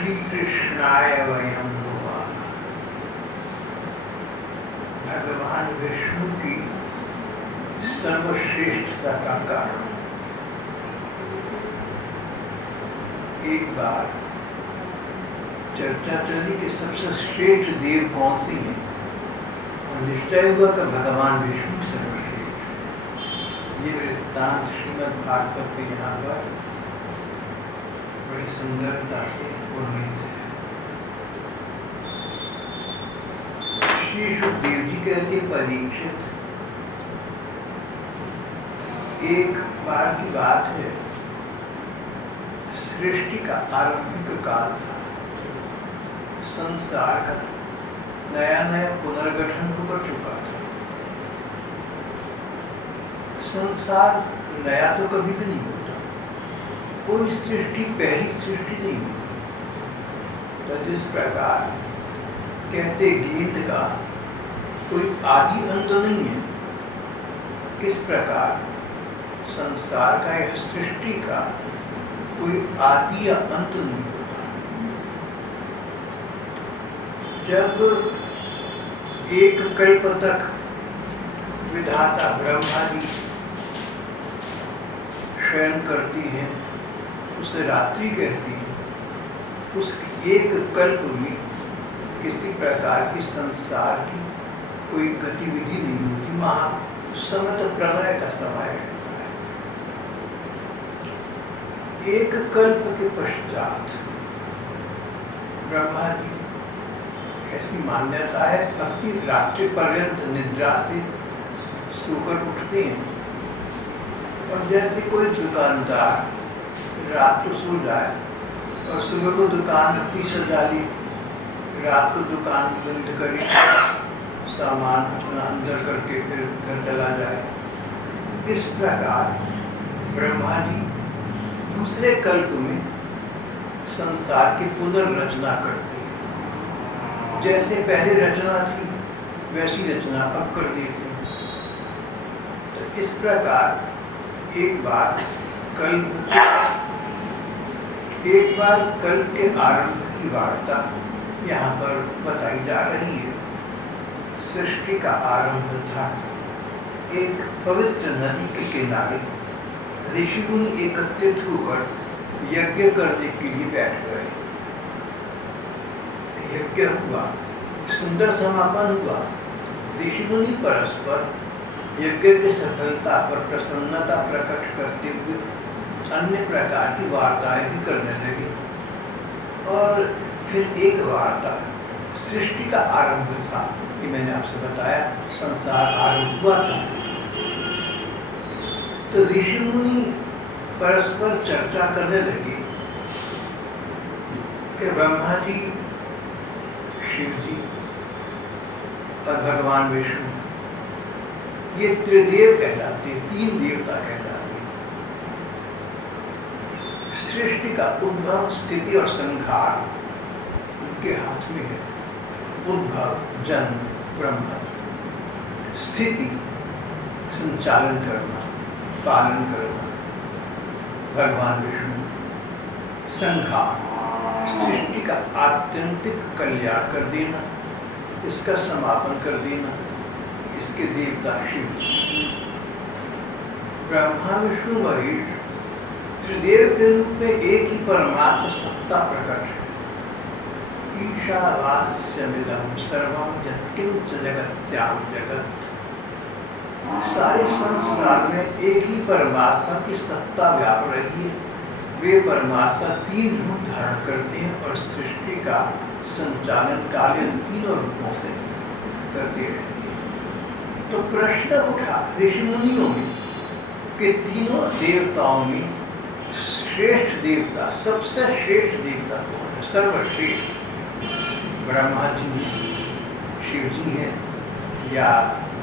श्री कृष्णाय वयं नमः। भगवान विष्णु की सर्वश्रेष्ठता का कारण। एक बार चर्चा चली कि सबसे श्रेष्ठ देव कौन सी है, और निश्चय हुआ कि भगवान विष्णु सर्वश्रेष्ठ। ये वृत्तांत श्रीमद् भागवत में यहाँ पर बड़ी सुंदरता से वर्णित है। श्री सुखदेव जी कहते, परीक्षित, एक बार की बात है, सृष्टि का आरंभिक काल था। संसार का नया नया पुनर्गठन होकर चुका था। संसार नया तो कभी भी नहीं होता, कोई सृष्टि पहली सृष्टि नहीं होती। तो जिस प्रकार कहते गेंद का कोई आदि अंत नहीं है, इस प्रकार संसार का या सृष्टि का कोई आदि या अंत नहीं होता। जब एक कल्प तक विधाता ब्रह्मा जी शयन करती है, उसे रात्रि कहती है। उस एक कल्प में किसी प्रकार की संसार की कोई गतिविधि नहीं होती। वहाँ उस समय तो प्रलय का समय रहता है। एक कल्प के पश्चात ब्रह्मा जी, ऐसी मान्यता है, अपनी रात्रि पर्यंत निद्रा से सोकर उठते हैं। और जैसे कोई दुकानदार रात को सो जाए और सुबह को दुकान अपनी सजा ली, रात को दुकान बंद करी, सामान अपना अंदर करके फिर घर चला जाए, इस प्रकार ब्रह्मा जी दूसरे कल्प में संसार की पुनर्रचना करते हैं। जैसे पहले रचना थी वैसी रचना अब कर देते हैं। तो इस प्रकार एक बार कल्प के आरंभ की वार्ता यहाँ पर बताई जा रही है। सृष्टि का आरंभ था। एक पवित्र नदी के किनारे ऋषिमुनि एकत्रित होकर यज्ञ करने के लिए बैठ गए। यज्ञ हुआ, सुंदर समापन हुआ। ऋषिमुनि परस्पर यज्ञ की सफलता पर प्रसन्नता प्रकट करते हुए अन्य प्रकार की वार्ताएं भी करने लगे। और फिर एक वार्ता सृष्टि का आरंभ था, ये मैंने आपसे बताया, संसार आरंभ हुआ था। तो ऋषि मुनि परस्पर चर्चा करने लगे कि ब्रह्मा जी, शिव जी और भगवान विष्णु, ये त्रिदेव कहलाते, तीन देवता कहलाते। सृष्टि का उद्भव, स्थिति और संहार उनके हाथ में है। उद्भव, जन्म ब्रह्मा, स्थिति संचालन करना, पालन करना भगवान विष्णु, संहार सृष्टि का आत्यंतिक कल्याण कर देना, इसका समापन कर देना, इसके देवता शिव। ब्रह्मा विष्णु महेश त्रिदेव के रूप में एक ही परमात्मा सत्ता प्रकट है। ईशावास्यमिदं सर्वं यत्किंच जगत्यां जगत्। सारे संसार में एक ही परमात्मा की सत्ता व्याप रही है। वे परमात्मा तीन रूप धारण करते हैं और सृष्टि का संचालन कार्य तीनों रूपों से करते रहते हैं। तो प्रश्न उठा ऋषि मुनियों में कि तीनों देवताओं में श्रेष्ठ देवता, सबसे श्रेष्ठ देवता कौन है? सर्वश्रेष्ठ ब्रह्मा जी हैं, शिव जी हैं या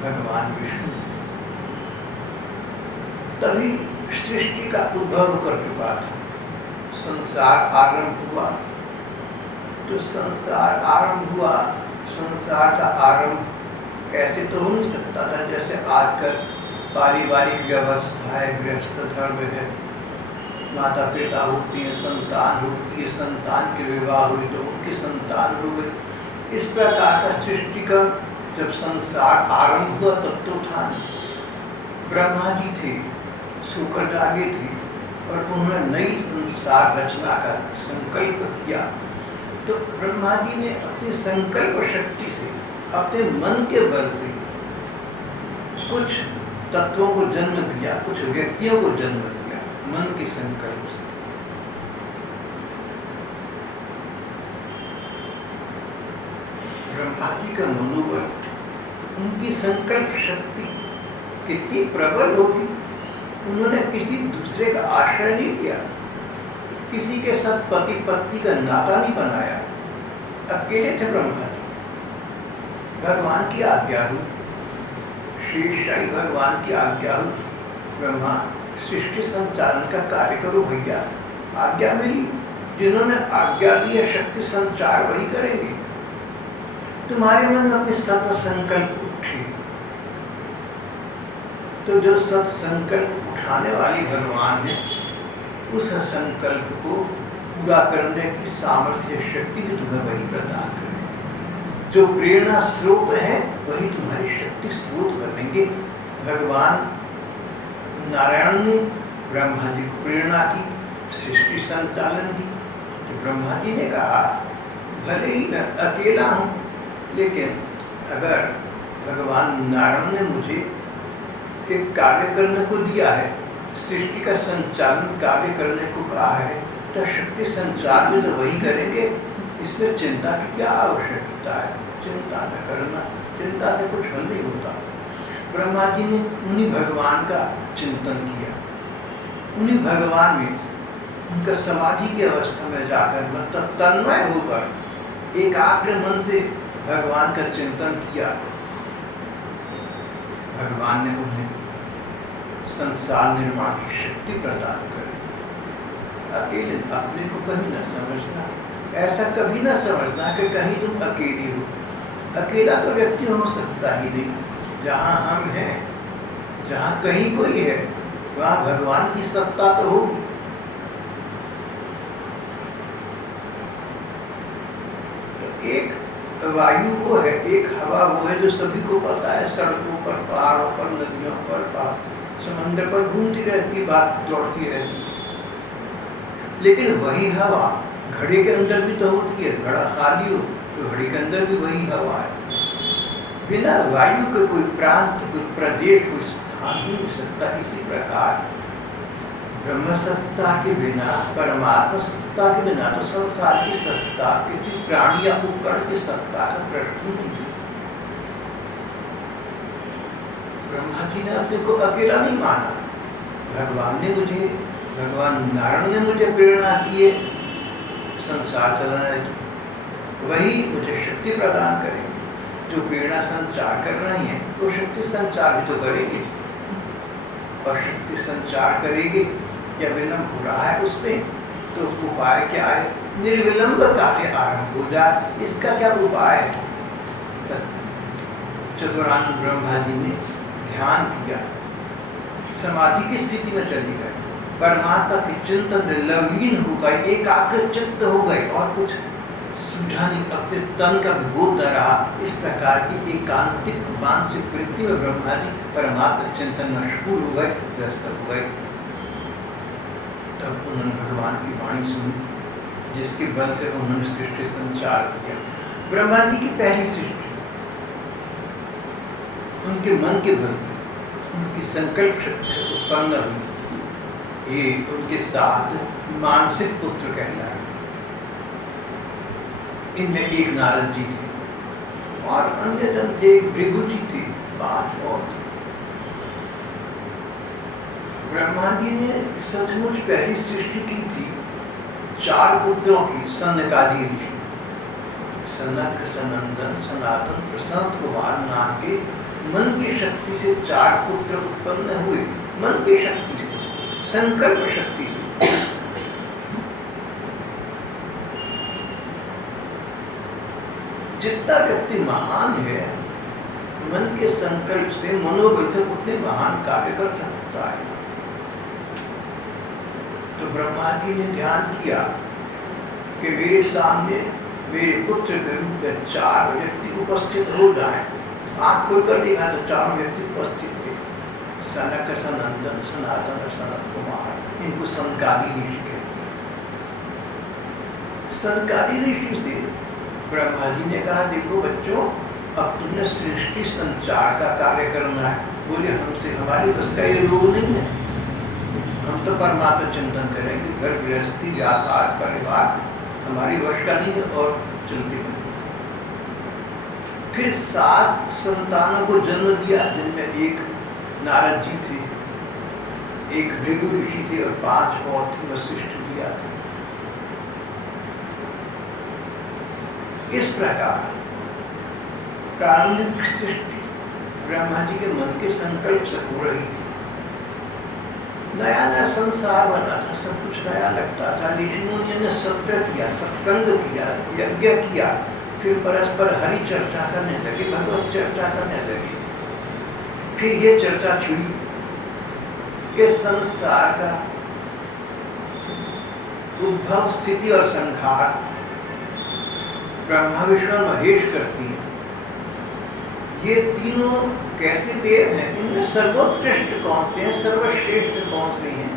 भगवान विष्णु? तभी सृष्टि का उद्भव कर चुका था। संसार आरंभ हुआ। तो संसार आरंभ हुआ, संसार का आरंभ ऐसे तो हो नहीं सकता था जैसे आजकल पारिवारिक व्यवस्था है, गृहस्थ धर्म है, माता पिता होते हैं, संतान होती है, संतान के विवाह हुए तो उनकी संतान हो गई। इस प्रकार का सृष्टि का जब संसार आरंभ हुआ तब तो था नहीं। ब्रह्मा जी थे, शुक्र जागे थे और उन्होंने नई संसार रचना का संकल्प किया। तो ब्रह्मा जी ने अपनी संकल्प शक्ति से, अपने मन के बल से कुछ तत्वों को जन्म दिया, कुछ व्यक्तियों को जन्म दिया मन के संकल्प से। ब्रह्मा जी का मनोबल, उनकी संकल्प शक्ति कितनी प्रबल होगी। उन्होंने किसी दूसरे का आश्रय नहीं लिया, किसी के साथ पति पत्नी का नाता नहीं बनाया, अकेले थे ब्रह्मा जी। भगवान की आज्ञा हुई, शेषशाही भगवान की आज्ञा हुई, ब्रह्मा सृष्टि संचालन का कार्य करो भैया। आज्ञा मिली, जिन्होंने आज्ञा दी है शक्ति संचार वही करेंगे। तुम्हारे मन में कोई सत संकल्प उठे तो जो सत संकल्प उठाने वाली भगवान है, उस संकल्प को पूरा करने की सामर्थ्य शक्ति भी तुम्हें वही प्रदान करेंगे। जो प्रेरणा स्रोत है वही तुम्हारी शक्ति स्रोत बनेंगे। भगवान नारायण ने ब्रह्मा जी को प्रेरणा की, सृष्टि संचालन की। तो ब्रह्मा जी ने कहा भले ही मैं अकेला हूँ, लेकिन अगर भगवान नारायण ने मुझे एक कार्य करने को दिया है, सृष्टि का संचालन कार्य करने को कहा है, तो शक्ति संचार भी तो वही करेंगे। इसमें चिंता की क्या आवश्यकता है? चिंता न करना, चिंता से कुछ हल नहीं होता। ब्रह्मा जी ने उन्हीं भगवान का चिंतन किया, उन्हीं भगवान में उनका समाधि की अवस्था में जाकर, मतलब तन्मय होकर एकाग्र मन से भगवान का चिंतन किया। भगवान ने उन्हें संसार निर्माण की शक्ति प्रदान कर। अकेले अपने को कहीं न समझना, ऐसा कभी न समझना कि कहीं तुम अकेले हो। अकेला तो व्यक्ति हो सकता ही नहीं। जहाँ हम हैं, जहाँ कहीं कोई है, वहाँ भगवान की सत्ता तो होगी। तो एक वायु वो है, एक हवा वो है जो सभी को पता है, सड़कों पर, पहाड़ों पर, नदियों पर, समंदर पर घूमती रहती, बात दौड़ती रहती। लेकिन वही हवा घड़े के अंदर भी तो होती है। घड़ा खाली हो तो घड़े के अंदर भी वही हवा है। बिना वायु के कोई प्रांत, कोई प्रदेश, कोई स्थान नहीं हो सकता। इसी प्रकार ब्रह्म सत्ता के बिना, परमात्मा सत्ता के बिना तो संसार की सत्ता, किसी प्राणी या उपकरण की सत्ता का प्रश्न नहीं है। ब्रह्मा जी ने अपने को अकेला नहीं माना। भगवान नारायण ने मुझे प्रेरणा की है संसार चलाने की, वही मुझे शक्ति प्रदान करेंगे। जो प्रेरणा संचार कर रहे हैं वो शक्ति संचार भी तो करेंगे, और शक्ति संचार करेंगे या विलंब हो रहा है उसमें, तो उपाय क्या है? निर्विलंब कार्य आरंभ हो जाए। इसका क्या उपाय है? चतुरानंद ब्रह्मा जी ने ध्यान किया, समाधि की स्थिति में चले गए, परमात्मा के चिंतन में लवलीन हो गए, एकाग्र चित्त हो गए, और कुछ सूझा नहीं, अपने तन का बोध न रहा। इस प्रकार की एकांतिक मानसिक वृत्ति में ब्रह्मा जी परमात्मा चिंतन में मशगूल हो गए, व्यस्त हो गए। तब उन्होंने भगवान की वाणी सुनी, जिसके बल से उन्होंने सृष्टि संचार किया। ब्रह्मा जी की पहली सृष्टि उनके मन के बल से, उनकी संकल्प शक्ति से उत्पन्न हुई। ये उनके साथ मानसिक पुत्र कहलाए। इनमें एक नारद जी थे और अन्य जन थे, एक भृगु जी थे, 5 और थे। ब्रह्मा जी ने सचमुच पहली सृष्टि की थी 4 पुत्रों की, सनकादि ऋषि, सनक, सनंदन, सनातन, प्रशांत कुमार नाम के मन की शक्ति से 4 पुत्र उत्पन्न हुए। मन की शक्ति से, संकल्प शक्ति से। जितना व्यक्ति महान है, मन के संकल्प से, मनोबल से उतने महान कार्य कर सकता है। तो तो ब्रह्मा जी ने ध्यान किया कि मेरे सामने मेरे पुत्र के रूप में 4 व्यक्ति उपस्थित हो जाए। आँख खोलकर देखा तो 4 व्यक्ति उपस्थित थे। सनक, सनंदन, सनातन, सनत कुमार। इनको सनकादि ऋषि कहते हैं। सनकादि ऋषि से ब्रह्मा जी ने कहा, देखो बच्चों, अब तुमने सृष्टि संचार का कार्य करना है। बोले, हमसे हमारी बस का ये रोग नहीं है। हम तो परमात्मा चिंतन करें कि घर गृहस्थी, व्यापार, परिवार हमारी वश का नहीं है और चलती बनी। फिर 7 संतानों को जन्म दिया, जिनमें एक नारद जी थे, एक भृगु ऋषि थे और 5 और थे, वशिष्ठ जी आदि। इस प्रकार प्रारंभिक सृष्टि ब्रह्मा जी के मन के संकल्प से हो रही थी। नया नया संसार बना था, सब कुछ नया लगता था। ऋषि मुनियों ने सत्र किया, सत्संग किया, यज्ञ किया, फिर परस्पर हरि चर्चा करने लगे, भगवत चर्चा करने लगे। फिर ये चर्चा छिड़ी कि संसार का उद्भव, स्थिति और संहार ब्रह्मा, विष्णु, महेश करती है। ये तीनों कैसे देव हैं, इनमें सर्वोत्कृष्ट कौन से हैं, सर्वश्रेष्ठ कौन से हैं?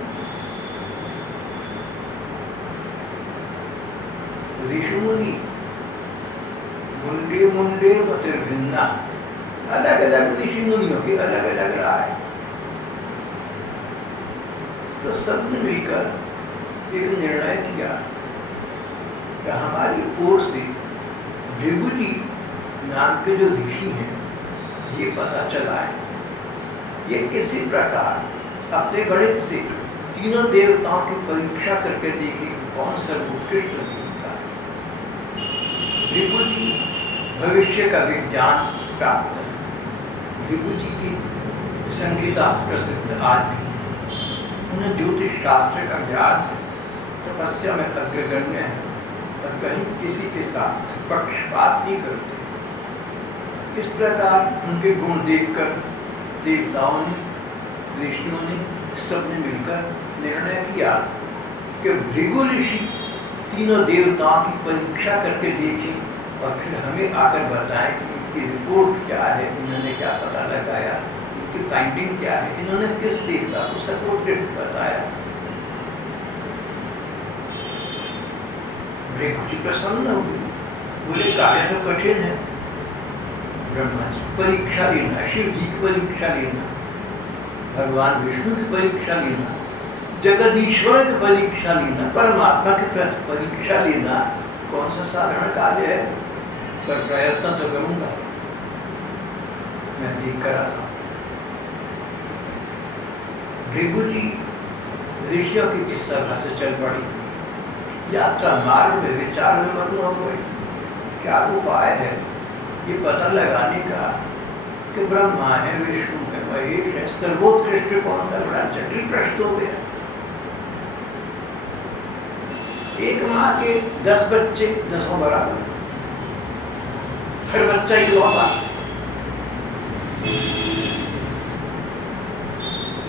ऋषि मुनि मुंडे मुंडे मतिर्भिन्ना, अलग अलग ऋषि मुनियों की अलग अलग राय। तो सबने मिलकर एक निर्णय किया कि हमारी ओर से भृगु जी नाम के जो ऋषि हैं, ये पता चला है, ये किसी प्रकार अपने गणित से तीनों देवताओं की परीक्षा करके देखे कि कौन सर्वोत्कृष्ट देवता है। भृगु जी भविष्य का विज्ञान प्राप्त है। भृगु जी की संगीता प्रसिद्ध आज भी। उन्हें ज्योतिष शास्त्र का ज्ञान, तपस्या में अग्रगण्य है और कहीं किसी के साथ पक्षपात नहीं करते। इस प्रकार उनके गुण देखकर देवताओं ने, ऋषियों ने, सबने मिलकर निर्णय किया कि भृगु ऋषि तीनों देवताओं की परीक्षा करके देखें और फिर हमें आकर बताएं कि इनकी रिपोर्ट क्या है, इन्होंने क्या पता लगाया, इनकी फाइंडिंग क्या है, इन्होंने किस देवता को सर्वोत्कृष्ट बताया। भृगु जी प्रसन्न हो गए, बोले कार्य तो कठिन है, ब्रह्मा जी की परीक्षा लेना, शिव जी की परीक्षा लेना, भगवान विष्णु की परीक्षा लेना, जगदीश्वर की परीक्षा लेना, परमात्मा की परीक्षा लेना कौन सा साधारण कार्य है? पर प्रयत्न तो करूंगा, मैं देख कर आता हूँ। भृगु जी ऋषियों की इस सभा से चल पड़ी। यात्रा मार्ग में विचार में मग्न हो गए, क्या उपाय है ये पता लगाने का कि ब्रह्मा है, विष्णु है, महेश है, सर्वोत्कृष्ट कौन सा? बड़ा जटिल प्रश्न हो गया। एक माँ के 10 बच्चे, 10 बराबर, हर बच्चा इकलौता।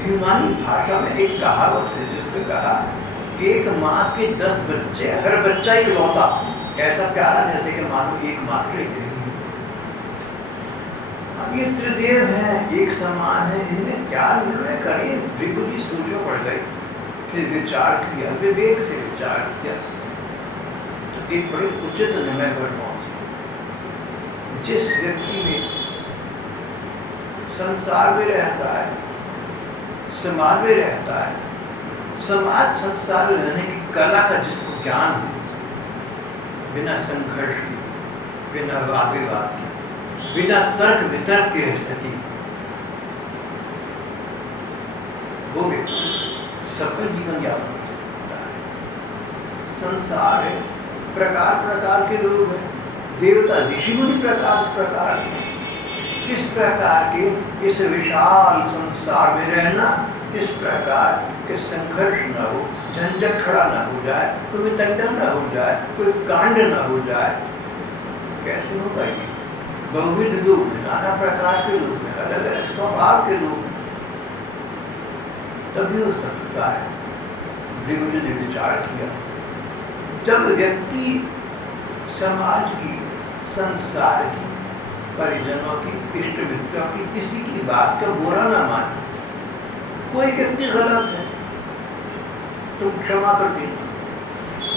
यूनानी भाषा में एक कहावत है जिसमें कहा, एक माँ के 10 बच्चे, हर बच्चा इकलौता। ऐसा प्यारा जैसे कि मानो एक मात्र है। अब ये त्रिदेव हैं, एक समान है, इनमें क्या निर्णय करें? भृगु जी सोचो पड़ गए, फिर विचार किया, विवेक से विचार किया, तो एक बड़े उचित निर्णय पर पहुंचे। जिस व्यक्ति में संसार में रहता है, समाज में रहता है, समाज संसार में रहने की कला का जिसको ज्ञान हो, बिना संघर्ष के, बिना वाद विवाद के, बिना तर्क वितर्क के रह सके, वो व्यक्ति सफल जीवन यापन कर सकता है। संसार है, प्रकार प्रकार के लोग हैं, देवता ऋषि मुनि प्रकार प्रकार के। इस प्रकार के इस विशाल संसार में रहना, इस प्रकार के संघर्ष न हो, झंझट खड़ा न हो जाए, कोई वितंडा न हो जाए, कोई कांड न हो जाए, कैसे होगा ये? बहुविध लोग हैं, नाना प्रकार के लोग हैं, अलग अलग स्वभाव के लोग हैं, तभी हो सकता है। भृगु जी ने विचार किया, जब व्यक्ति समाज की, संसार की, परिजनों की, इष्ट मित्रों की किसी की बात का बुरा ना माने, कोई व्यक्ति गलत है तो क्षमा कर देना,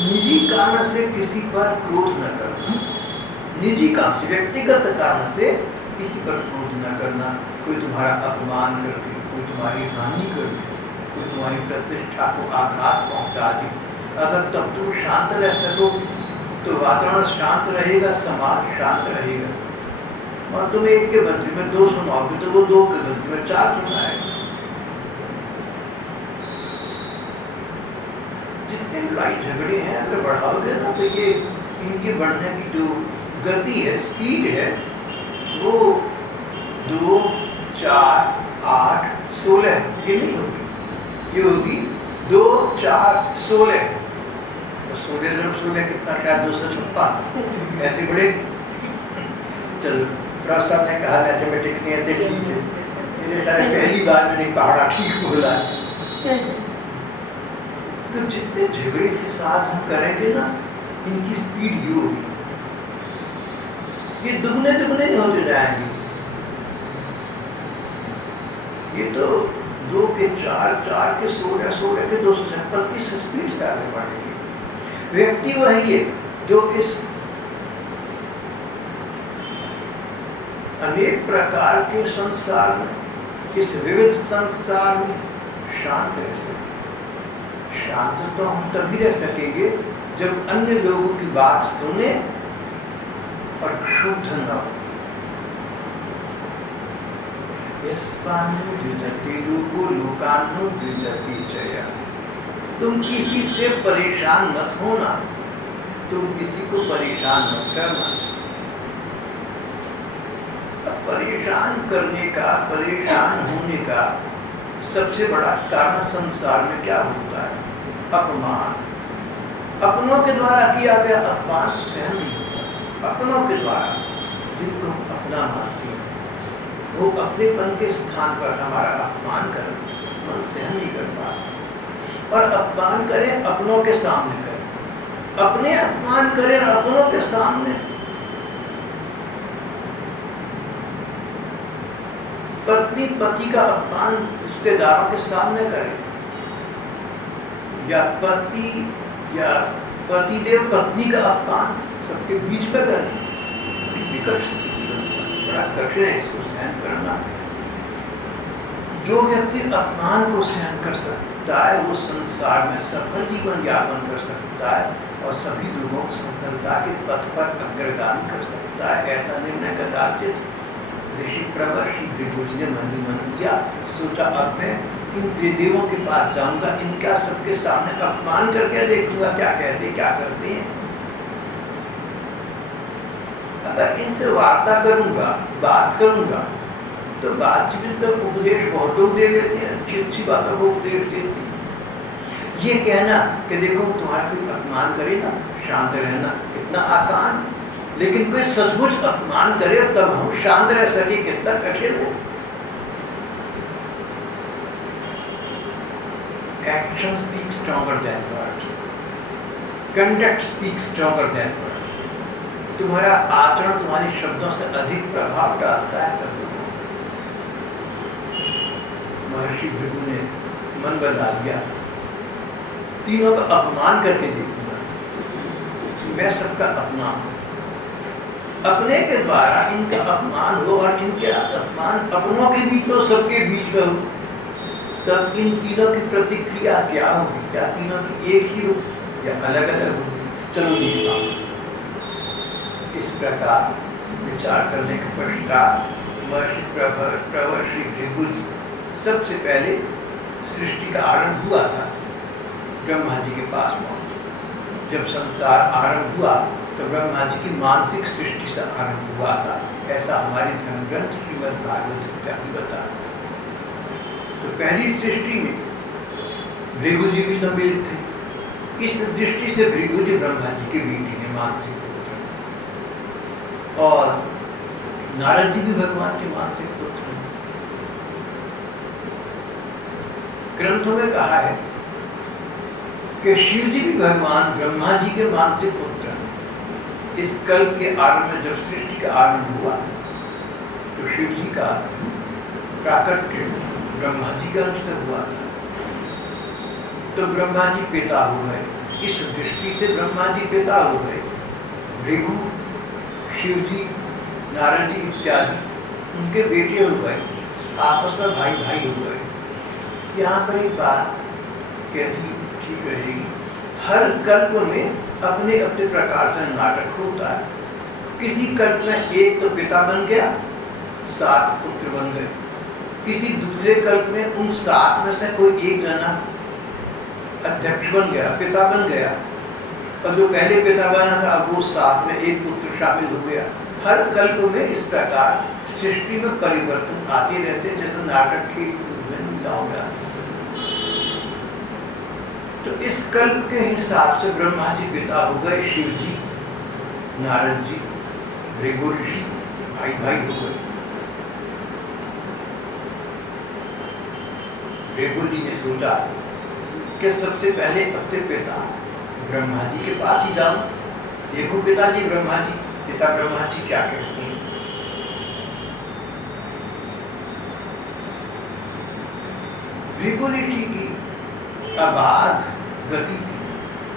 निजी कारण से किसी पर क्रोध न करना, निजी कारण से, व्यक्तिगत कारण से किसी पर क्रोध न करना। कोई तुम्हारा अपमान कर दे, कोई तुम्हारी हानि कर दे, कोई तुम्हारी प्रतिष्ठा को आघात पहुंचा दे, अगर तब तुम शांत रह सको तो वातावरण शांत रहेगा, समाज शांत रहेगा। और तुम एक के बदले में दो सुनाओगे तो वो दो के बदले में चार सुनाएगा। जितने लड़ाई झगड़े हैं अगर बढ़ाओगे ना तो ये इनके बढ़ने की जो गति है, स्पीड है, वो 2, 4, 8, 16 ये नहीं होगी, ये होगी 2, 4, 16। 16 कितना, शायद 256 ऐसे बढ़ेगी। चलो प्रोफेसर साहब ने कहा मैथमेटिक्स नहीं आते, ठीक है, मेरे सारे पहली बार मैंने पहाड़ा ठीक बोला। तो जितने झगड़े फसाद हम करेंगे ना, इनकी स्पीड ये होगी, ये दुगने दुगने नहीं होते जाएंगे। ये तो 2 के 4, 4 के 16, 16 के 256, इस स्पीड से आगे बढ़ेगी। व्यक्ति वही है जो इस अनेक प्रकार के संसार में, इस विविध संसार में शांत रह सके। शांत तो हम तभी रह सकेंगे जब अन्य लोगों की बात सुने और क्षुब्ध न हो। तुम किसी से परेशान मत होना, तुम किसी को परेशान मत करना। अब परेशान करने का, परेशान होने का सबसे बड़ा कारण संसार में क्या होता है? अपमान। अपनों के द्वारा किया गया अपमान सहन नहीं होता। अपनों के द्वारा, जिनको हम अपना मानते हैं, वो अपनेपन के स्थान पर हमारा अपमान करें, मन सहन नहीं कर पाते। और अपमान करें, अपनों के सामने करें, अपने अपमान करें और अपनों के सामने। पत्नी पति का अपमान रिश्तेदारों के सामने करें, या पतिदेव पत्नी का अपमान सबके बीच में करें, बड़ी विकट स्थिति बनती है, बड़ा कठिन है इसको सहन करना। जो व्यक्ति अपमान को सहन कर सकता है वो संसार में सफल जीवन यापन कर सकता है और सभी लोगों को सफलता के पथ पर अग्रगामी कर सकता है। ऐसा निर्णय कदाचित ऋषि प्रवर श्री भृगु जी ने मन ही मन किया। सोचा अब मैं इन त्रिदेवों के पास जाऊंगा, इनका सबके सामने अपमान करके देखूंगा क्या कहते क्या करते हैं। अगर इनसे वार्ता करूंगा, बात करूंगा, तो बातचीत तो उपदेश बहुत लोग दे देते हैं, अच्छी अच्छी बातों को उपदेश देते हैं। ये कहना कि देखो तुम्हारा कोई अपमान करे ना, शांत रहना, कितना आसान। लेकिन कोई सचमुच अपमान करे तब हम शांत रह सके, कितना कठिन है। Action speaks stronger than words. Conduct speaks stronger than words. तुम्हारा आचरण तुम्हारे शब्दों से अधिक प्रभाव डालता है सब लोगों पर। महर्षि भृगु ने मन बना लिया, तीनों का अपमान करके देखूंगा, मैं सबका अपना हूं। अपने के द्वारा इनका अपमान हो और इनके अपमान अपनों के बीच में, सबके बीच में हो, तब इन तीनों की प्रतिक्रिया क्या होगी? क्या तीनों की एक ही होगी या अलग अलग होगी? चलो देखता हूं। इस प्रकार विचार करने के पश्चात प्रवर श्री भृगु जी सबसे पहले सृष्टि का आरंभ हुआ था ब्रह्मा जी के पास पहुंचे। जब संसार आरंभ हुआ तो ब्रह्मा जी की मानसिक सृष्टि से आरंभ हुआ था, ऐसा हमारे धर्म ग्रंथ श्रीमद् भागवत इत्यादि बताता है। तो पहली सृष्टि में भृगु जी भी सम्मिलित थे। इस दृष्टि से भृगु जी ब्रह्मा जी के बेटे हैं, मानसिक पुत्र, और नारद जी भी भगवान के मानसिक पुत्र हैं। ग्रंथों में कहा है कि शिव जी भी भगवान ब्रह्मा जी के मानसिक पुत्र हैं। इस कल्प के आरंभ में जब सृष्टि का आरंभ हुआ तो शिव जी का प्राकट्य ब्रह्मा जी के अंश से हुआ था। तो ब्रह्मा जी पिता हो गए, इस दृष्टि से ब्रह्मा जी पिता हो गए। भृगु, शिव जी, नारद जी इत्यादि उनके बेटे हो गए, आपस में भाई भाई हो गए। यहाँ पर एक बात कहती ठीक रहेगी, हर कल्प में अपने अपने प्रकार से नाटक होता है। किसी कल्प में एक तो पिता बन गया, 7 पुत्र बन गए। किसी दूसरे कल्प में उन 7 में से कोई एक जना अध्यक्ष बन गया, पिता बन गया, और जो पहले पिता बना था अब वो 7 में एक पुत्र शामिल हो गया। हर कल्प में इस प्रकार सृष्टि में परिवर्तन आते रहते हैं, जैसे नाटक की लीलाओं में आते हैं। तो इस कल्प के हिसाब से ब्रह्मा जी पिता हो गए, शिव जी, नारद जी, भृगु ऋषि भाई भाई हो गए। भृगु जी ने सोचा कि सबसे पहले अपने पिता ब्रह्मा जी के पास ही जाऊं, देखो पिताजी ब्रह्मा जी, पिता ब्रह्मा जी क्या कहते हैं। भृगु ऋषि की अबाध गति थी,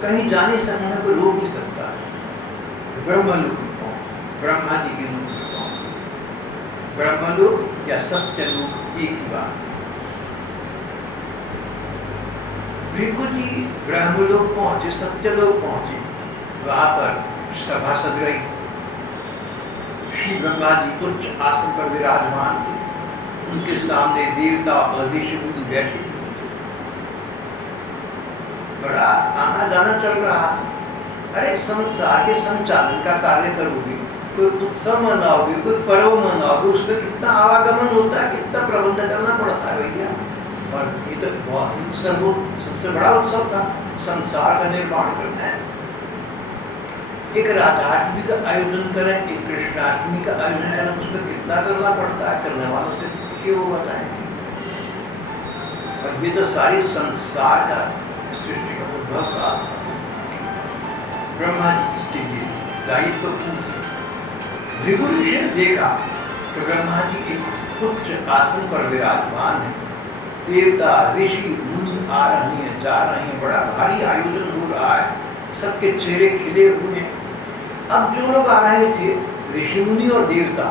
कहीं जाने से उन्हें को रोक नहीं सकता। ब्रह्मलोक में पहुंच, ब्रह्मा जी के लोक में पहुंच। ब्रह्मलोक या सत्यलोक एक ही बात। भृगु जी ब्रह्मलोक पहुंचे, सत्यलोक पहुंचे, वहां पर सभा सज रही थी। श्री ब्रह्मा जी उच्च आसन पर विराजमान थे, उनके सामने देवता और ऋषि मुनि बैठे। बड़ा आना जाना चल रहा था। अरे संसार के संचालन का कार्य करोगे, कोई उत्सव मनाओगे, कोई पर्व मनाओगे, उसमें कितना आवागमन होता है, कितना प्रबंध करना पड़ता है भैया। और ये तो बहुत सबसे बड़ा उत्सव था, संसार का निर्माण करना है। एक राधाष्टमी का आयोजन करें, एक कृष्णाष्टमी का आयोजन करें, उसमें कितना करना पड़ता है, करने वालों से पूछिए वो बताएं। और ये तो सारी संसार का सृष्टि का उद्भव का ब्रह्मा जी इसके लिए दायित्व पूछे। भृगु ऋषि ने देखा कि ब्रह्मा जी एक उच्च आसन पर विराजमान है, देवता ऋषि मुनि आ रहे हैं, जा रहे हैं, बड़ा भारी आयोजन हो रहा है, सबके चेहरे खिले हुए हैं। अब जो लोग आ रहे थे, ऋषि मुनि और देवता,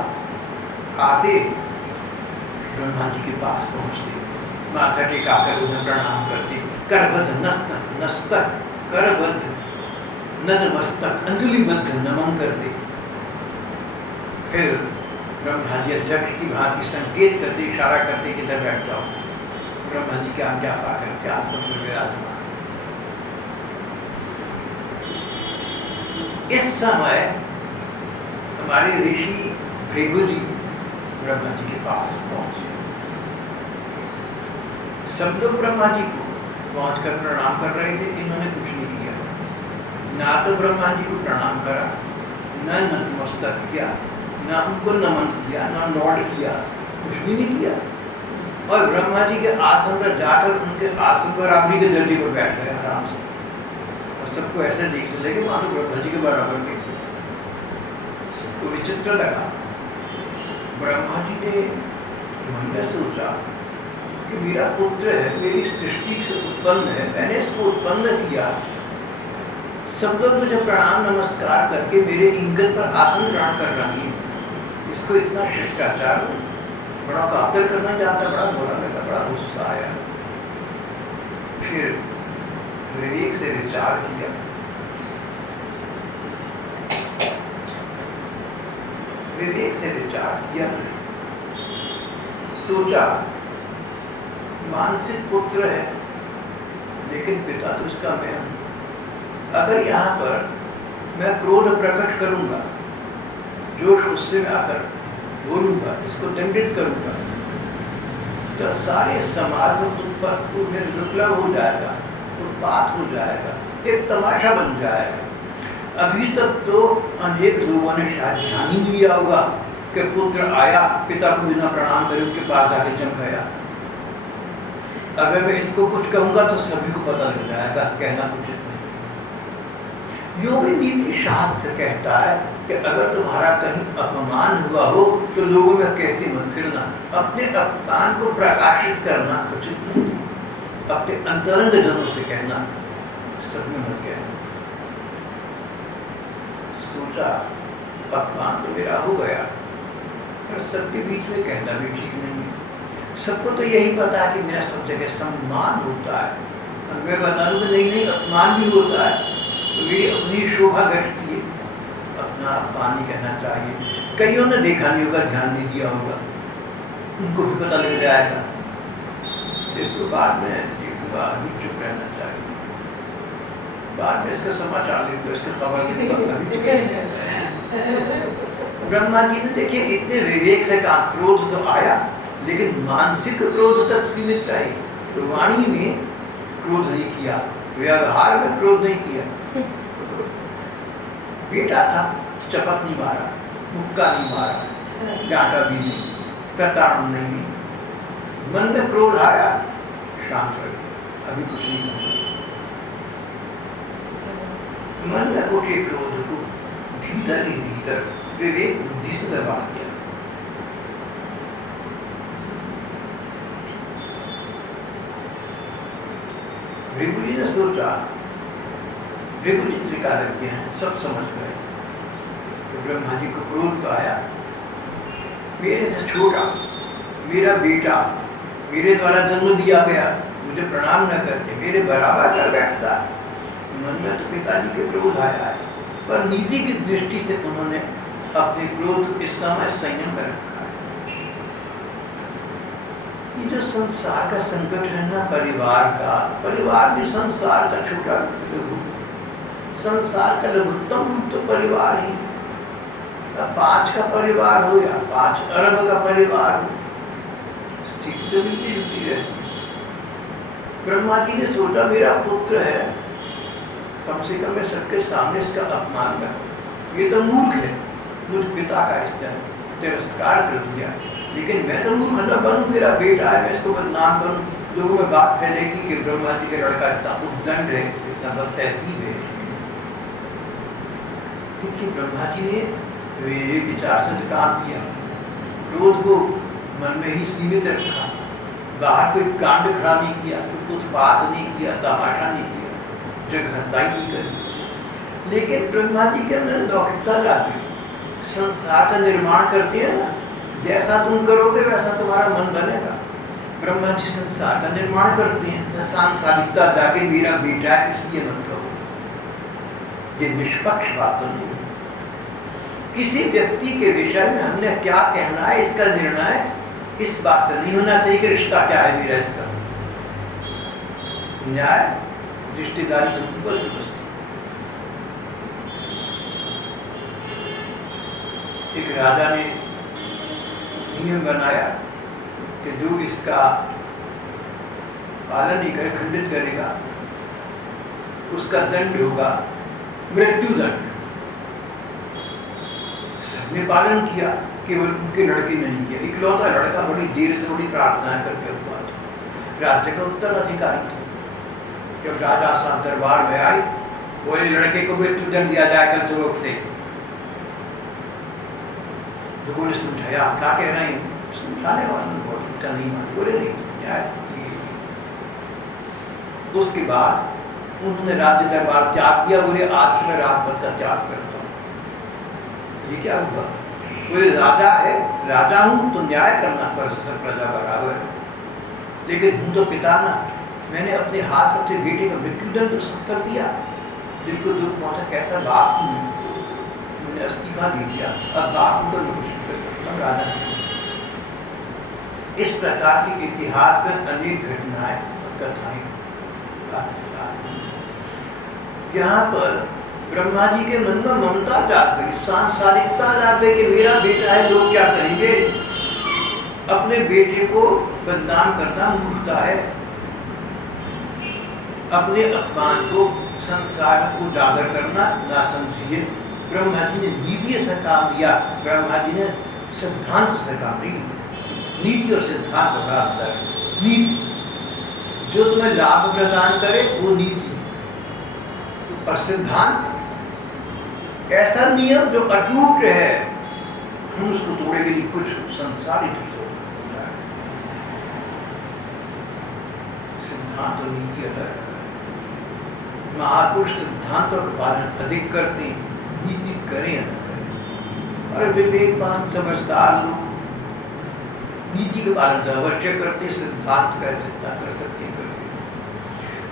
आते ब्रह्मा जी के पास पहुंचते, माथा टेकाकर उन्हें प्रणाम करते, करबद्ध नस्तक करबद्ध नतमस्तक अंजलिबद्ध नमन करते। फिर ब्रह्मा जी अध्यक्ष की भांति संकेत करते, इशारा करते कि इधर बैठ जाओ। ब्रह्मा जी के आज्ञा पाकर के आसन में विराजमान। इस समय हमारे ऋषि भृगु जी ब्रह्मा जी के पास पहुंचे। सब लोग ब्रह्मा जी को पहुंचकर प्रणाम कर रहे थे, इन्होंने कुछ नहीं किया। ना तो ब्रह्मा जी को प्रणाम करा, न नतमस्तक किया, ना उनको नमन किया, ना नॉड किया, कुछ भी नहीं किया। और ब्रह्मा जी के आसन पर जाकर उनके आसन पर बराबरी के दर्जे पर बैठ गए आराम से। और सबको ऐसे देखने लगे मानो ब्रह्मा जी के बराबर के। सबको विचित्र लगा। ब्रह्मा जी ने मन में सोचा कि मेरा पुत्र है, मेरी सृष्टि से उत्पन्न है, मैंने इसको उत्पन्न किया। सब लोग मुझे प्रणाम नमस्कार करके मेरे इंगत पर आसन ग्रहण कर रहे हैं, इसको इतना शिष्टाचार बड़ा का आदर करना चाहता, बड़ा बुरा लगा, बड़ा गुस्सा आया। फिर विवेक से विचार किया, विवेक से विचार किया, सोचा मानसिक पुत्र है लेकिन पिता तो इसका मैं हूं। अगर यहाँ पर मैं क्रोध प्रकट करूंगा, जोश गुस्से में आकर बोलूंगा, इसको दंडित करूंगा, तो सारे समाज में विप्लव हो जाएगा, उत्पात हो जाएगा, एक तमाशा बन जाएगा। अभी तक तो अनेक लोगों ने शायद ध्यान ही नहीं दिया होगा कि पुत्र आया, पिता को बिना प्रणाम करे उनके पास आके जम गया। अगर मैं इसको कुछ कहूंगा तो सभी को पता लग जाएगा, कहना कुछ नहीं। यो भी नीति शास्त्र कहता है कि अगर तुम्हारा कहीं अपमान हुआ हो तो लोगों में कहते मत फिरना। अपने अपमान को प्रकाशित करना उचित नहीं, अपने अंतरंग जनों से कहना, सब में मत कहना। सोचा अपमान तो मेरा हो गया, पर सबके बीच में कहना भी ठीक नहीं है। सबको तो यही पता है कि मेरा सब जगह सम्मान होता है, और मैं बता दूं कि नहीं अपमान भी होता है, तो मेरी अपनी शोभा घटती है। अपना अपमान नहीं कहना चाहिए। कईयों ने देखा नहीं होगा, ध्यान नहीं दिया होगा, उनको भी पता लग जाएगा। इसको बाद में देखूंगा, अभी चुप रहना चाहिए, बाद में इसका समाचार लेंगे, इसका खबर लेंगे, अभी चुप रहना। ब्रह्मा जी ने देखिए इतने विवेक से कहा, क्रोध तो आया लेकिन मानसिक क्रोध तक सीमित रहे, तो वाणी में क्रोध नहीं किया, व्यवहार में क्रोध नहीं किया। बेटा था, चपत नहीं मारा, मुक्का नहीं मारा, डांटा भी नहीं, प्रताड़ना नहीं। मन में क्रोध आया, शांत रहे, अभी कुछ नहीं करना। मन में उठे क्रोध को भीतर ही भीतर विवेक बुद्धि से दबा दिया। भृगु जी ने सोचा, भृगु जी त्रिकालज्ञ हैं, सब समझ गए। तो ब्रह्मा जी को क्रोध तो आया, मेरे से छोटा, मेरा बेटा, मेरे द्वारा जन्म दिया गया, मुझे प्रणाम न करके मेरे बराबर कर बैठता। मन में तो पिताजी के क्रोध आया है, पर नीति की दृष्टि से उन्होंने अपने क्रोध इस समय संयम में रखा है। ये जो संसार का संकट है ना, परिवार भी संसार का छोटा लघु, संसार का लघुत्तम रूप तो परिवार ही। 5 का परिवार हो या 5 अरब का परिवार हो, स्थिति तो नीचे जुटी रहती। ब्रह्मा जी ने सोचा मेरा पुत्र है, कम से कम मैं सबके सामने इसका अपमान न करूं। ये तो मूर्ख है, मुझ पिता का इसने तिरस्कार कर दिया, लेकिन मैं तो मूर्ख न बनूं, मेरा बेटा है, मैं इसको बदनाम करूं, लोगों में बात फैलेगी कि ब्रह्मा जी का लड़का इतना उद्दंड है, इतना बदतहसीब है। क्योंकि ब्रह्मा जी ने वे विचार से काम किया, क्रोध को मन में ही सीमित रखा, बाहर कोई कांड खड़ा नहीं किया, कोई उत्पात नहीं किया, तमाशा नहीं किया, जग हंसाई नहीं करी। लेकिन ब्रह्मा जी के अंदर लौकिकता जाग गई। संसार का निर्माण करते हैं ना, जैसा तुम करोगे वैसा तुम्हारा मन बनेगा। ब्रह्मा जी संसार का निर्माण करते हैं, तो सांसारिकता जाके मेरा बेटा है इसलिए मत करो। ये निष्पक्ष बात तो नहीं। किसी व्यक्ति के विषय में हमने क्या कहना है, इसका निर्णय इस बात से नहीं होना चाहिए कि रिश्ता क्या है मेरा इसका। न्याय रिश्तेदारी से ऊपर की वस्तु। एक राजा ने नियम बनाया कि जो इसका पालन नहीं करे, खंडित करेगा, उसका दंड होगा मृत्युदंड। सबने पालन किया, केवल उनके लड़के नहीं किया। इकलौता लड़का बड़ी देर से बड़ी प्रार्थनाएं करके हुआ था, राज्य का उत्तराधिकारी था। जब राजा साहब दरबार में आए, बोले लड़के को मृत्युदंड दिया जाए कल सुबह उठते। लोगों ने समझाया, आप क्या कह रहे हैं? समझाने वाले बहुत नहीं माने, बोले नहीं न्याय। उसके बाद उन्होंने राज्य दरबार त्याग दिया, बोले आज से मैं राजपद का त्याग करता हूँ। ये क्या हुआ? बोले राजा है, राजा हूँ तो न्याय करना फर्ज सब प्रजा बराबर है, लेकिन हूँ तो पिता ना। मैंने अपने हाथ से अपने बेटे का मृत्युदंड तो सख्त कर दिया, दिल को दुख पहुंचा, कैसा बाप हूँ मैंने इस्तीफा दे दिया, अब बाप होकर मैं कुछ नहीं कर सकता हूँ, राजा नहीं। इस प्रकार के इतिहास में अनेक घटनाएं कथाएं यहाँ पर ब्रह्मा जी के मन में ममता जाग गई, सांसारिकता जाग गई कि मेरा बेटा है, लोग क्या कहेंगे। अपने बेटे को बदनाम करना मूर्खता है, अपने अपमान को संसार को उजागर करना ना समझिए। ब्रह्मा जी ने नीति से काम लिया, ब्रह्मा जी ने सिद्धांत से काम नहीं लिया। नीति और सिद्धांत बड़ा अंतर है। नीति जो तुम्हें लाभ प्रदान करे वो नीति, और सिद्धांत ऐसा नियम जो अटूट है, हम उसको तोड़े के लिए कुछ संसारित होता है। सिद्धांत और नीति अलग है। महापुरुष सिद्धांतों का पालन अधिक करते हैं, नीति करें या न करें। और विवेकवान समझदार लोग नीति के पालन से अवश्य करते, सिद्धांत का जितना कर सकते हैं करते।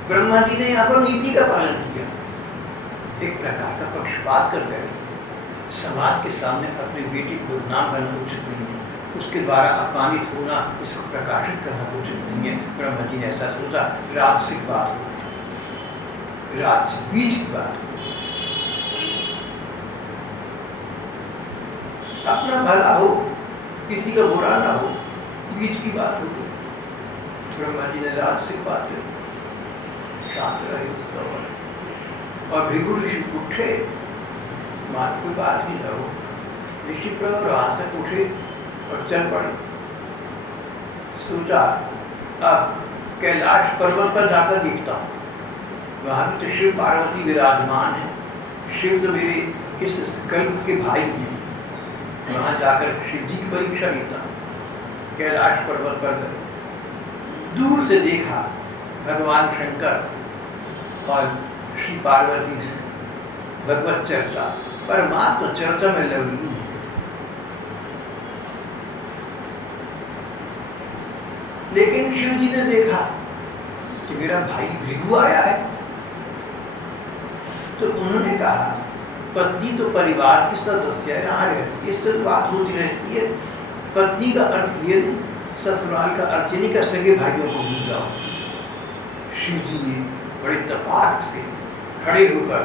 ब्रह्मा जी ने यहाँ पर नीति का पालन किया, एक प्रकार का पक्षपात कर गए। समाज के सामने अपने बेटे को बदनाम करना उचित नहीं है, उसके द्वारा अपमानित होना, इसको प्रकाशित करना उचित नहीं है। ब्रह्मा जी ने ऐसा सोचा, राजसिक बात हो, राजसिक बीज की बात हो, अपना भला हो, किसी का बुरा ना हो, बीच की बात हो गई। ब्रह्मा जी ने राजसिक बात की, शांत रहे उस समय। और भृगु ऋषि उठे, मान कोई बात ही न हो, ऋषि प्रवर वहां से उठे और चल पड़े। सोचा अब कैलाश पर्वत पर जाकर देखता हूँ, वहां भी तो शिव पार्वती विराजमान है, शिव तो मेरे इस कल्प के भाई हैं, वहां जाकर शिव जी की परीक्षा लेता हूँ। कैलाश पर्वत पर गए, दूर से देखा भगवान शंकर और श्री पार्वती ने भगवत चर्चा, परमात्मा चर्चा में लगी। लेकिन शिव जी ने देखा कि मेरा भाई भृगु आया है, तो उन्होंने कहा पत्नी तो परिवार की सदस्य है, यहाँ रहती है, इससे तो बात होती रहती है। पत्नी का अर्थ ये नहीं, ससुराल का अर्थ ये नहीं कर सके भाइयों को भूल जाओ। शिव जी ने बड़े तपाक से खड़े होकर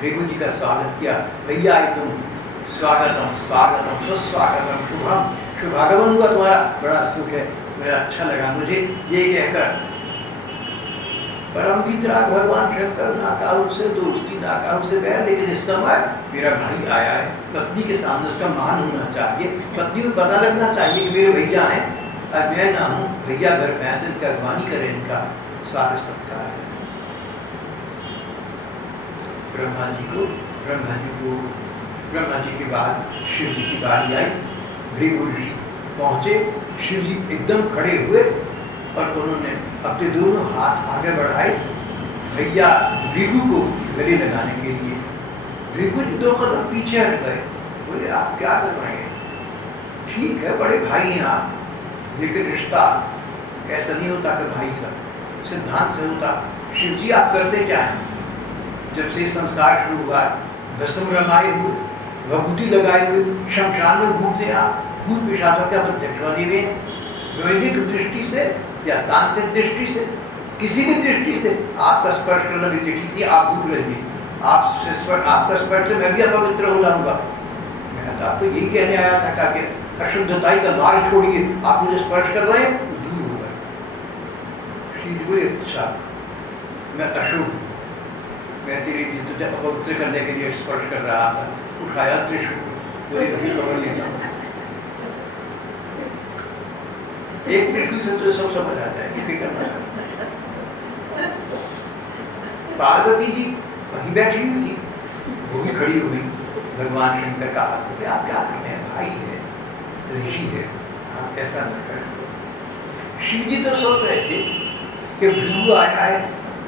भृगु जी का स्वागत किया। भैया तुम स्वागतम स्वागतम सुस्वागतम शुभम, शुभागमन हुआ तुम्हारा, बड़ा सुख है, मेरा अच्छा लगा मुझे, ये कहकर परम वितराग भगवान शंकर नाकाऊ से दोस्ती, नाकाऊ से गया। लेकिन इस समय मेरा भाई आया है, पत्नी के सामने उसका मान होना चाहिए, पत्नी को पता लगना चाहिए कि मेरे भैया हैं, और मैं ना हूँ, भैया घर में आए तो इनका अगवानी करें, इनका स्वागत सत्कार है। ब्रह्मा जी के बाद शिव जी की बारी आई। भृगु ऋषि पहुँचे, शिव जी एकदम खड़े हुए और उन्होंने अपने दोनों हाथ आगे बढ़ाए भैया भृगु को गले लगाने के लिए। भृगु जी 2 कदम पीछे हट गए, बोले आप क्या कर रहे हैं? ठीक है, बड़े भाई हैं आप, लेकिन रिश्ता ऐसा नहीं होता कि भाई का सिद्धांत से होता। शिव जी आप करते क्या हैं? जब से संसार शुरू हुआ, भस्म रमाए हुए, भभूति लगाए हुए, शमशान में घूमते आप, भूत पिशाचों का प्रत्यक्ष बने हुए। वैदिक दृष्टि से या तांत्रिक दृष्टि से, किसी भी दृष्टि से आपका स्पर्श करना भी ठीक नहीं, आप दूर रहेंगे। आपका स्पर्श से मैं भी अपवित्र हो जाऊंगा। मैं तो आपको यही कहने आया था कि अशुद्धताई का मार्ग छोड़िए, आप मुझे स्पर्श कर रहे हैं, दूर हो गए। श्री बोले अच्छा मैं अशुभ, मैं तेरे तुझे अपवित्र करने के लिए स्पर्श कर रहा था, उठाया त्रिशूल, पूरी अभी समझ लेता हूँ। एक त्रिशूल से तो सब समझ आ जाए कि करना है। पार्वती जी वहीं बैठी हुई थी, वो भी खड़ी हुई, भगवान शंकर का हाथ पकड़े, आप क्या कर रहे हैं? भाई है, ऋषि है, आप ऐसा न करें। शिव जी तो सोच रहे थे कि भृगु आया है,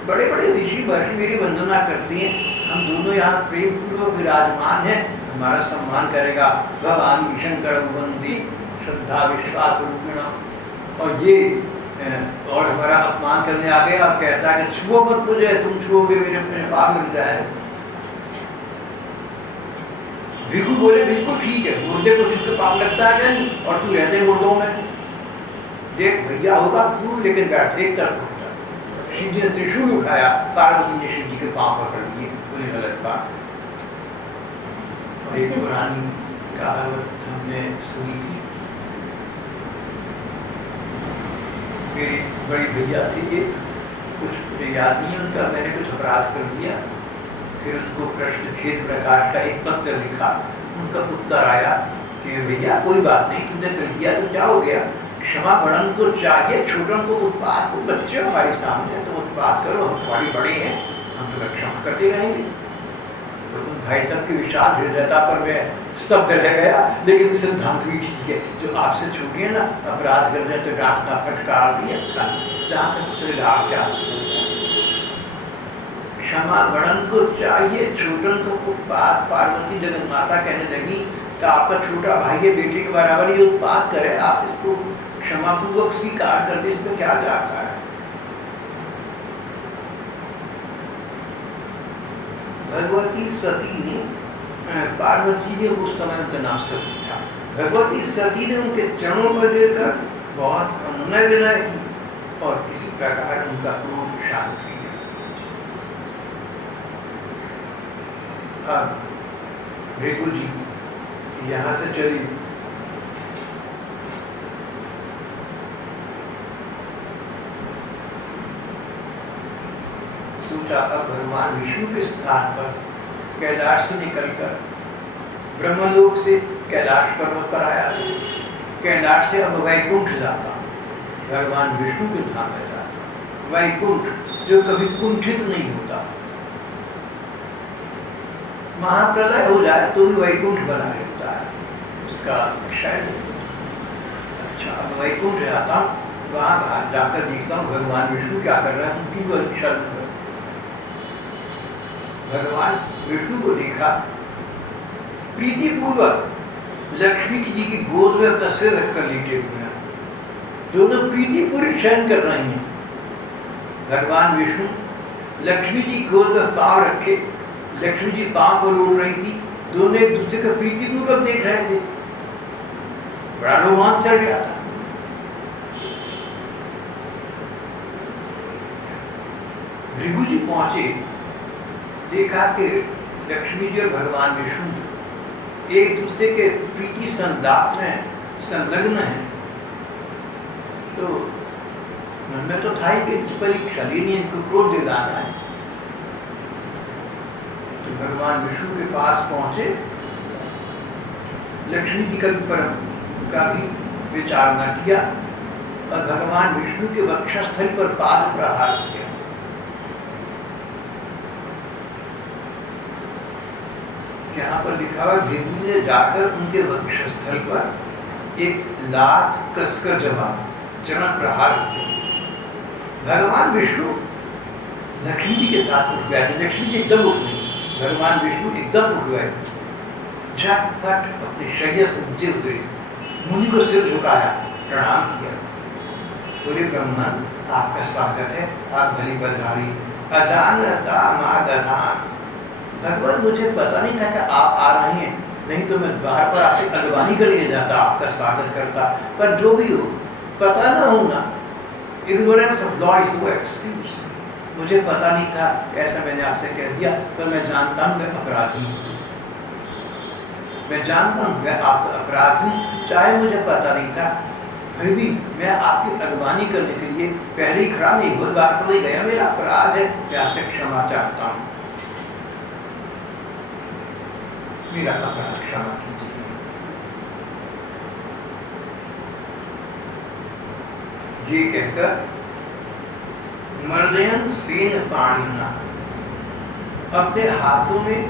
बड़े बड़े ऋषि महर्षि मेरी वंदना करते हैं, हम दोनों यहाँ प्रेम पूर्वक विराजमान हैं, हमारा सम्मान करेगा। भवानी शंकर वंदी श्रद्धा विश्वास रूपिण, और ये और हमारा अपमान करने आ गया और कहता है कि छुओ मत मुझे, तुम छुओगे मेरे पाप लग जाएगा। भृगु बोले बिल्कुल ठीक है, मुर्दे को छू के पाप लगता है नहीं, और तू रहते मुर्दों में, देख भैया होगा तू, लेकिन बैठ एक तरफ हो जा। शिव जी ने त्रिशूल उठाया, पार्वती ने शिव जी के पांव पकड़ लिए, बोले गलत बात। और एक पुरानी कहावत हमने सुनी थी, मेरे बड़ी भैया थे एक, कुछ मुझे याद नहीं है उनका, मैंने कुछ अपराध कर दिया, फिर उनको प्रश्न खेद प्रकाश का एक पत्र लिखा, उनका उत्तर आया कि भैया कोई बात नहीं, तुमने कर दिया तो क्या हो गया, क्षमा बड़न को चाहिए, छोटन को उत्पात। तो बच्चे हमारे सामने तो उत्पात करो, हम तुम्हारी बड़े हैं, हम तुम्हें क्षमा करते रहेंगे। तो उन भाई साहब की विशाल हृदयता पर मैं स्तब्ध रह गया। लेकिन सिद्धांत भी ठीक है, जो आपसे छोटी है ना, अपराध कर दे तो डांटना फटकार भी अच्छा नहीं, जहाँ तक उसे डांट के आंसू। क्षमा बड़न को चाहिए, छोटन को उत्पात। पार्वती जगत माता कहने लगी कि आपका छोटा भाई है, बेटे के बराबर ही उत्पात करे, आप इसको क्षमापूर्वक स्वीकार कर दे, इसमें क्या जाता है। भगवती सती ने, पार्वती ने उस समय उनका नाम सती था, भगवती सती ने उनके चरणों पर देकर बहुत अनुनय विनय की और किसी प्रकार उनका क्रोध शांत किया। अब भृगु जी यहाँ से चली, सोचा अब भगवान विष्णु के स्थान पर कैलाश से निकलकर ब्रह्मलोक से कैलाश पर्वत पर आया, कैलाश से अब वैकुंठ जाता, भगवान विष्णु के धाम में जाता। वैकुंठ जो कभी कुंठित नहीं होता, महाप्रलय हो जाए तो भी वैकुंठ बना रहता है, उसका क्षय नहीं होता। अच्छा, अब वैकुंठ जाता, वहाँ जाकर देखता हूँ भगवान विष्णु क्या कर रहे हैं, उनकी परीक्षा। भगवान विष्णु को देखा, प्रीतिपूर्वक लक्ष्मी जी की गोद में अपना सिर रखकर लेटे हुए हैं, दोनों प्रीतिपूर्वक शयन कर रही हैं। भगवान विष्णु लक्ष्मी जी गोद में पांव रखे, लक्ष्मी जी पांव पर उड़ रही थी, दोनों एक दूसरे को प्रीतिपूर्वक देख रहे थे। बड़ा रोमांच चल गया था। भृगु जी पहुंचे, देखा कि लक्ष्मी जी और भगवान विष्णु एक दूसरे के प्रीति संलाप में संलग्न हैं। तो मन में तो था ही कि परीक्षा लेनी, इनको क्रोध दिलाना है। तो भगवान विष्णु के पास पहुंचे, लक्ष्मी जी का भी परम का भी विचार न किया और भगवान विष्णु के वक्षस्थल पर पाद प्रहार किया। यहाँ पर लिखा हुआ, भृगु ने जाकर उनके वक्षस्थल पर एक लात कसकर जवाब, चरण प्रहार किया। भगवान विष्णु लक्ष्मी जी के साथ उठ गए, लक्ष्मी जी एकदम उठ गई, भगवान विष्णु एकदम उठ गए, झटपट अपने शरीर से नीचे उतरे, मुनि को सिर झुकाया, प्रणाम किया। बोले ब्रह्मन आपका स्वागत है, आप भली पधारी, अजानता मागधान। भगवान मुझे पता नहीं था कि आप आ रहे हैं, नहीं तो मैं द्वार पर आपकी अगवानी कर लिए जाता, आपका स्वागत करता। पर जो भी हो, पता ना होना, ignorance of law is no excuse. मुझे पता नहीं था, ऐसा मैंने आपसे कह दिया, पर मैं जानता हूँ मैं अपराधी हूँ, मैं जानता हूँ मैं आपका अपराधी हूँ, चाहे मुझे पता नहीं था, फिर भी मैं आपकी अगवानी करने के लिए पहले ही खड़ा नहीं हुआ, द्वार पर ले गया, मेरा अपराध है, मैं आपसे क्षमा चाहता हूँ, मेरा अपराध क्षमा कीजिए। ये कहकर मर्दयन स्वेन पाणिना, अपने हाथों में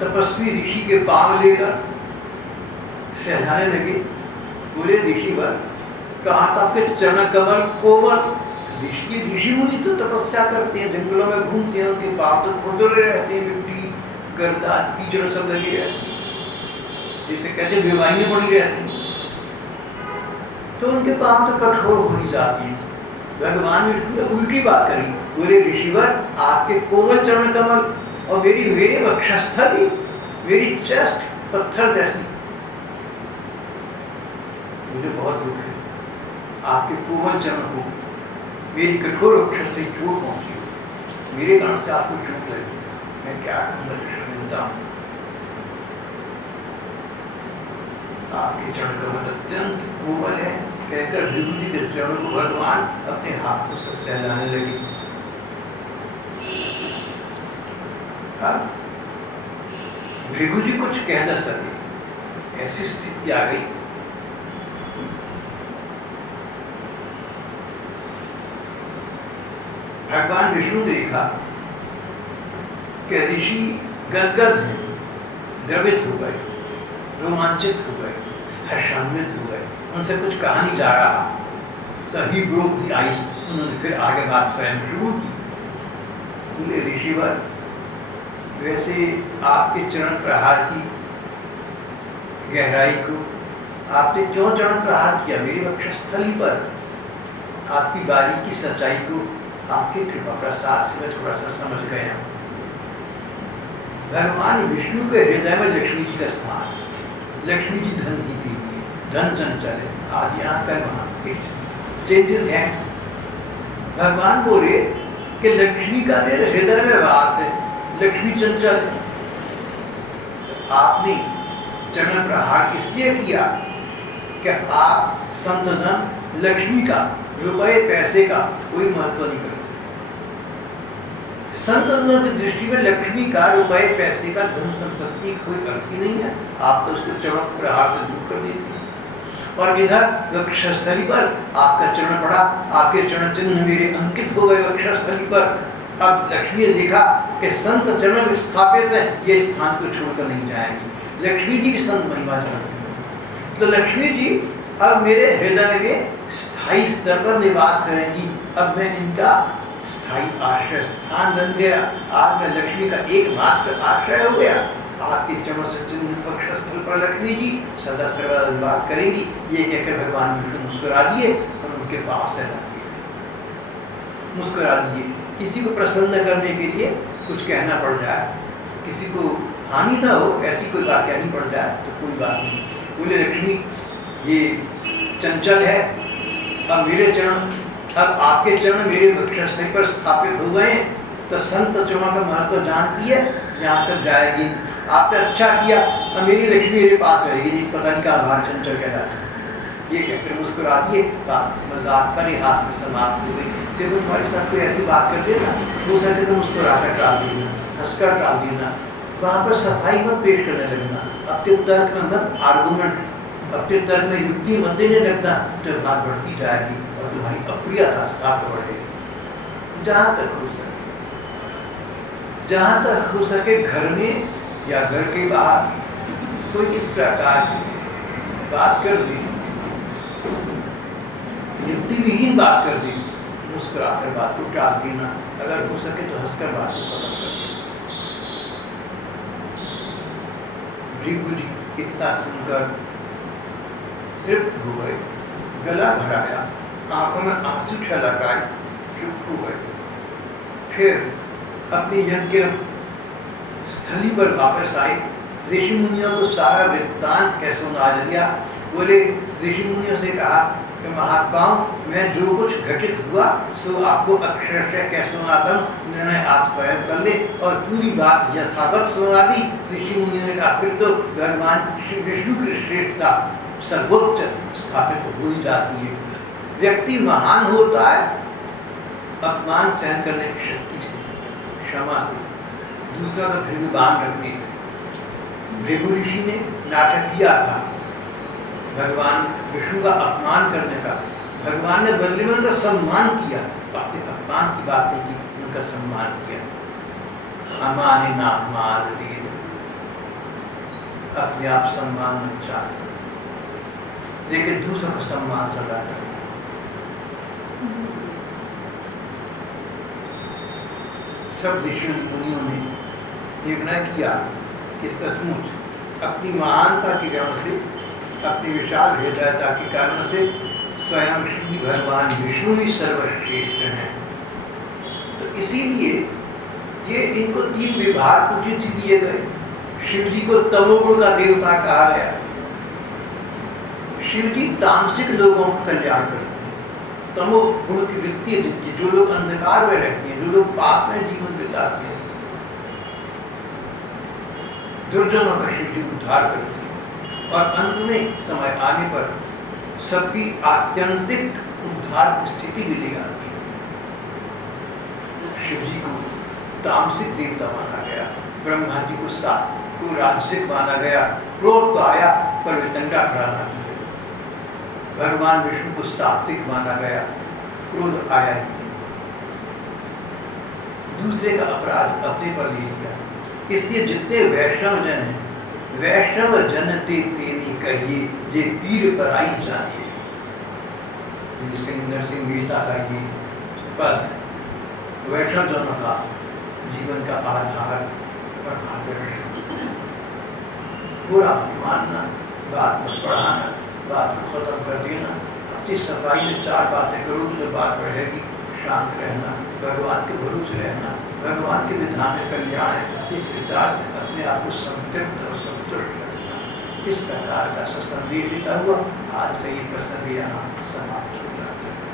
तपस्वी ऋषि के पांव लेकर सहलाने लगे। पूरे ऋषिवर कहा था कि चरण कमल कोमल, ऋषि मुनि तो तपस्या करते हैं, जंगलों में घूमते हैं, उनके पांव तो खुरदुरे रहते हैं, मिट्टी गर्दा कीचड़ सब लगी रहती है, जैसे कहते बीमारियां पड़ी रहती हैं, तो उनके पांव तो कठोर हो ही जाती है। भगवान विष्णु ने उल्टी बात करी, बोले ऋषिवर आपके कोमल चरण कमल और मेरे वक्षस्थल, मेरी चेस्ट पत्थर जैसी, मुझे बहुत दुख है, आपके कोमल चरण को मेरी कठोर अक्षर से चोट पहुंची, मेरे कारण से आपको चोट लगी, मैं क्या कहूँगा, शर्मिंदा हूँ। आपके चरण कमल अत्यंत कोमल है, कहकर भृगु जी के चरणों को भगवान अपने हाथों से सहलाने लगे। अब भृगु जी कुछ कह न सके, ऐसी स्थिति आ गई भगवान विष्णु ने देखा कि ऋषि गदगद हैं, द्रवित हो गए, रोमांचित हो गए, हर्षान्वित हो गए, उनसे कुछ कहा नहीं जा रहा। तो ही ब्रोक दी आइस, उन्होंने फिर आगे बात स्वयं शुरू की। बोले ऋषिवर, वैसे आपके चरण प्रहार की गहराई को आपने क्यों चरण प्रहार किया मेरी वक्षस्थली पर? आपकी बारी की सच्चाई को आपके कृपा प्रसाद से मैं थोड़ा सा समझ गया। भगवान विष्णु के हृदय में लक्ष्मी जी का स्थान, लक्ष्मी जी धन की देवी है, धन चंचल है, आज यहाँ कल वहाँ, इट चेंजेस हैंड्स। भगवान बोले कि लक्ष्मी का मेरे हृदय में वास है, लक्ष्मी चंचल है। तो आपने चरण प्रहार इसलिए किया कि आप संत जन लक्ष्मी का, रुपए पैसे का कोई महत्व नहीं करते। संत जनों की दृष्टि में लक्ष्मी का, रुपए पैसे का, धन संपत्ति कोई अर्थ ही नहीं है। आप तो उसको चरण प्रहार से दूर कर देते हैं। और इधर वक्षस्थली पर आपका चरण पड़ा, आपके चरण चिन्ह मेरे अंकित हो गए वक्षस्थली पर। अब लक्ष्मी ने देखा कि संत चरण में स्थापित है, ये स्थान को छोड़कर नहीं जाएंगी। लक्ष्मी जी की संत महिमा जानती है, तो लक्ष्मी जी अब मेरे हृदय में स्थायी स्तर पर निवास करेंगी। अब मैं इनका स्थायी आश्रय स्थान बन गया। आज मैं लक्ष्मी का एकमात्र आश्रय हो गया। आपके चरणों से चिन्हित वक्षस्थल पर लक्ष्मी जी सदा सर्वदा निवास करेंगी। ये कहकर भगवान विष्णु मुस्कुरा दिए और उनके पाप से हटा दिए। मुस्कुरा दिए। किसी को प्रसन्न करने के लिए कुछ कहना पड़ जाए, किसी को हानि ना हो, ऐसी कोई बात कहनी पड़ जाए तो कोई बात नहीं। बोले लक्ष्मी ये चंचल है, अब मेरे चरण, अब आपके चरण मेरे वक्षस्थल पर स्थापित हो गए, तो संत चरणों का महत्व जानती है, यहाँ से जाएगी। आपने अच्छा किया, अब मेरी लक्ष्मी मेरे पास रहेगी नहीं, पता नहीं कहाँ बाहर चंचल कहलाता है। ये कहकर मुस्कुरा दिए। बात मजाक पर हाथ में समाप्त हो गई। देखो तुम्हारे साथ कोई ऐसी बात कर देना, हो सके तो मुस्कुरा कर टाल देना, हंसकर टाल देना, वहाँ पर सफाई मत पेश करने लगना, अपने तर्क में मत आर्गुमेंट, अपने तर्क में युक्ति मत देने लगना, तो बात बढ़ती जाएगी और तुम्हारी अप्रियता साफ बढ़ेगी। जहाँ तक हो सके, जहाँ तक हो सके घर में या घर के बाहर कोई इस प्रकार की बात कर दी, युक्ति विहीन बात कर दी, मुस्कुरा कर बात को टाल देना, अगर हो सके तो हंसकर बात को खत्म कर देना। भृगु जी इतना सुनकर तृप्त हो गए, गला भराया, आंखों में आंसू छलक आए, चुप हो गए। फिर अपनी यज्ञ स्थली पर वापस आए। ऋषि मुनियों को सारा वृत्तांत कैसे सुना दिया। बोले ऋषि मुनियों से कहा कि महात्माओं, मैं जो कुछ घटित हुआ सो आपको अक्षरशः कैसे सुनाता हूँ, निर्णय आप स्वयं कर ले। और पूरी बात यथावत सुना दी। ऋषि मुनियों ने कहा फिर तो भगवान श्री विष्णु की श्रेष्ठता सर्वोच्च स्थापित हो ही जाती है। व्यक्ति महान होता है अपमान सहन करने की शक्ति से, क्षमा से, दूसरा का अभिमान रखने से। भृगु ऋषि ने नाटक किया था भगवान विष्णु का अपमान करने का। भगवान ने बदले में उनका सम्मान किया, अपने अपमान की बात नहीं की, उनका सम्मान किया। अमाने ना मान दिए, अपने आप सम्मान मत चाहे, लेकिन दूसरों को सम्मान सदा करना। सब ऋषि मुनियों ने निर्णय किया कि सचमुच अपनी महानता के कारण से, अपनी विशाल हृदयता के कारण से स्वयं श्री भगवान विष्णु ही सर्वश्रेष्ठ हैं। तो इसीलिए ये इनको 3 विभाग उचित दिए गए। शिव जी को तमोगुण का देवता कहा गया। शिव जी तामसिक लोगों का कल्याण करते हैं, तमोगुण की वृत्ति देती है, जो लोग अंधकार में रहते हैं, जो लोग पाप में जीवन बिताते हैं, दुर्जनों का शिव जी उद्धार करते हैं। और अंत में समय आने पर सबकी आत्यंतिक उद्धार की स्थिति भी ले आती है। शिव जी को तामसिक देवता माना गया, ब्रह्मा जी को राजसिक माना गया। क्रोध तो आया पर वितंडा खड़ा ना किया। भगवान विष्णु को सात्विक माना गया, क्रोध आया ही नहीं। दूसरे का अपराध अपने पर ले लिया। इसलिए जितने वैष्णव जन हैं, वैष्णव जनते तेनी कहिए जे पीर पराई जाने। नरसिंह मेहता का ये पद वैष्णव जनों का जीवन का आधार और आदर्श। बुरा मानना, बात में बढ़ाना, बात को खत्म कर देना, अपनी सफाई में चार बातें करोगे तो बात बढ़ेगी। शांत रहना, भगवान के भरोसे रहना, भगवान के विधान में कल्याण है, इस विचार से अपने आप को संतृप्त और संतुष्ट रखना। इस प्रकार का सत्संदेश देता हुआ आज का ये प्रसंग यहाँ समाप्त हो जाता है।